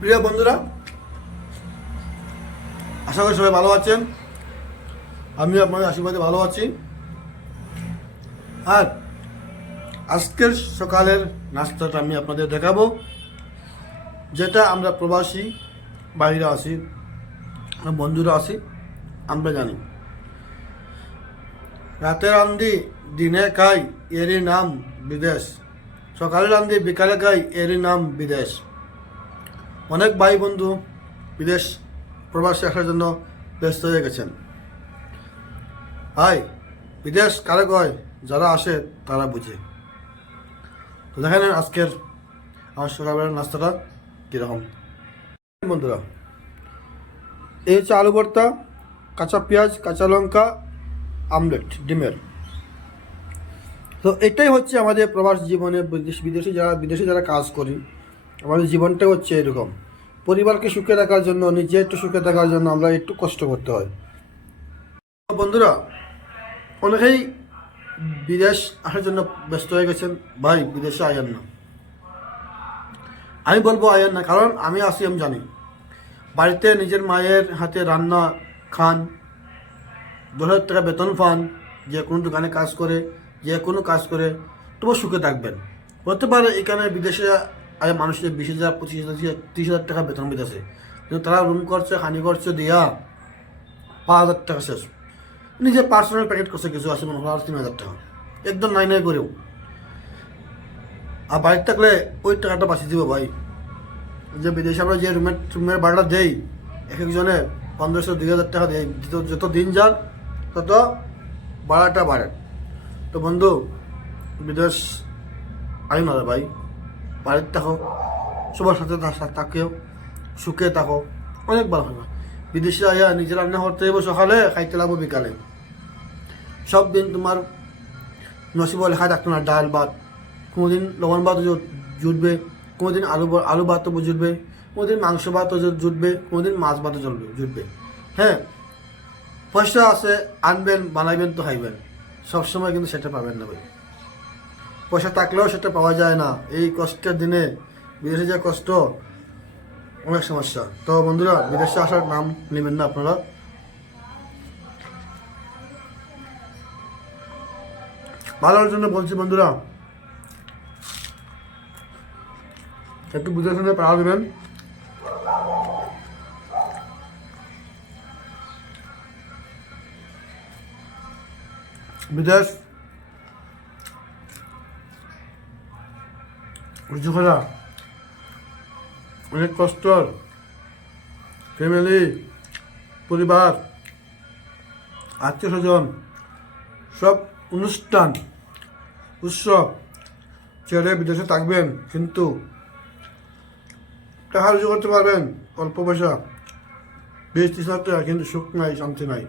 প্রিয় বন্ধুরা, আশা করি সবাই ভালো আছেন। আমি আপনাদের আশীর্বাদে ভালো আছি। আর আজকের সকালের নাস্তাটা আমি আপনাদের দেখাবো, যেটা আমরা প্রবাসী, বাইরে আমার বন্ধুরা আছি, আমরা জানি। রাতে রান্ধি দিনে খাই, এরই নাম বিদেশ। সকালে রান্ধি বিকালে খাই, এরই নাম বিদেশ। অনেক ভাই বন্ধু বিদেশ প্রবাসে আসার জন্য ব্যস্ত হয়ে গেছেন। হাই, বিদেশ কারে কয় যারা আসে তারা বুঝে। দেখেন আজকের আমার সকালবেলার নাস্তাটা কীরকম। বন্ধুরা, এই হচ্ছে আলু ভর্তা, কাঁচা পেঁয়াজ, কাঁচা লঙ্কা, আমলেট, ডিমের। তো এটাই হচ্ছে আমাদের প্রবাস জীবনে বিদেশ, বিদেশি যারা, বিদেশে যারা কাজ করি আমাদের জীবনটা হচ্ছে এরকম। পরিবারকে সুখে রাখার জন্য, নিজে একটু সুখে থাকার জন্য আমরা একটু কষ্ট করতে হয়। বন্ধুরা, অনেকেই বিদেশ আসার জন্য ব্যস্ত হয়ে গেছেন। ভাই, বিদেশে আয়েন না। আমি বলব আয়েন না, কারণ আমি আসি আমি জানি। বাড়িতে নিজের মায়ের হাতে রান্না, খান, দশ হাজার টাকা বেতন পান, যে কোনো দোকানে কাজ করে, যে কোনো কাজ করে তবু সুখে থাকবেন। হতে পারে এখানে বিদেশে আগে মানুষের বিশ হাজার, পঁচিশ হাজার, তিরিশ হাজার টাকা বেতন পেতেছে। কিন্তু তারা রুম করছে হানি করছে দিয়া পাঁচ হাজার টাকা শেষ। নিজে পার্সোনাল প্যাকেট করছে কিছু আছে, মনে হয় আর তিন হাজার টাকা। একদম নাই নাই করেও। আর বাড়িতে থাকলে ওই টাকাটা বাঁচিয়ে দিব ভাই। যে বিদেশে আমরা যে রুমের রুমের ভাড়াটা দেই, এক একজনে পনেরোশো দুই হাজার টাকা দেয় যত দিন যান তত ভাড়াটা বাড়ে। তো বন্ধু, বিদেশ আই না ভাই। বাড়িতে থাকো, সবার সাথে থাকেও, সুখে থাকো। অনেক ভালো হবে বিদেশে আয়া নিজের রান্না করতে যাব সকালে, খাইতে লাগবো বিকালে। সব দিন তোমার নসিব লেখা থাকতো না, ডাল ভাত। কোনোদিন লবণ ভাত জুট- জুটবে, কোনোদিন আলু আলু ভাতও জুটবে, কোনোদিন মাংস ভাত জুটবে, কোনোদিন মাছ ভাতও জুটবে জুটবে। হ্যাঁ? পয়সা আছে, আনবেন, বানাইবেন তো খাইবেন। সবসময় কিন্তু সেটা পাবেন না ভাই। পয়সা থাকলেও সেটা পাওয়া যায় না। এই কষ্টের দিনে বিদেশে যা কষ্ট, অনেক সমস্যা। তো বন্ধুরা, বিদেশে আসার নাম নেবেন না আপনারা। ভালোর জন্য বলছি বন্ধুরা, একটু বুঝে শুনে পাড়া দেবেন। বিদেশ অনেক কষ্টর ফ্যামিলি পরিবার আত্মীয় স্বজন সব অনুষ্ঠান, উৎসব ছেড়ে বিদেশে থাকবেন কিন্তু টাকা রুজু করতে পারবেন, অল্প পয়সা। বিশ ত্রিশ টাকা কিন্তু সুখ নাই, শান্তি নাই।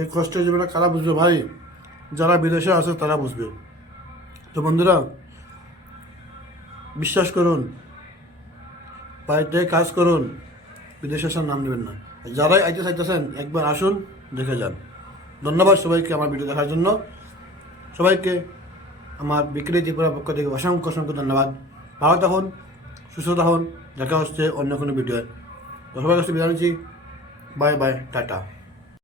এই কষ্টের জীবনে কারা বুঝবে ভাই? যারা বিদেশে আছে, তারা বুঝবে। তো বন্ধুরা বিশ্বাস করুন বাড়িতে কাজ করুন, বিদেশে আসার নাম নেবেন না। যারাই আইতে চাইতেছেন, একবার আসুন, দেখে যান। ধন্যবাদ সবাইকে আমার ভিডিও দেখার জন্য। সবাইকে আমার বিক্রি ত্রিপুরা পক্ষ থেকে অসংখ্য অসংখ্য ধন্যবাদ। ভালো থাকুন, সুস্থ থাকুন, দেখা হচ্ছে অন্য কোনো ভিডিও সবাই কাছে বিদায় নিচ্ছি। Bye bye, tata.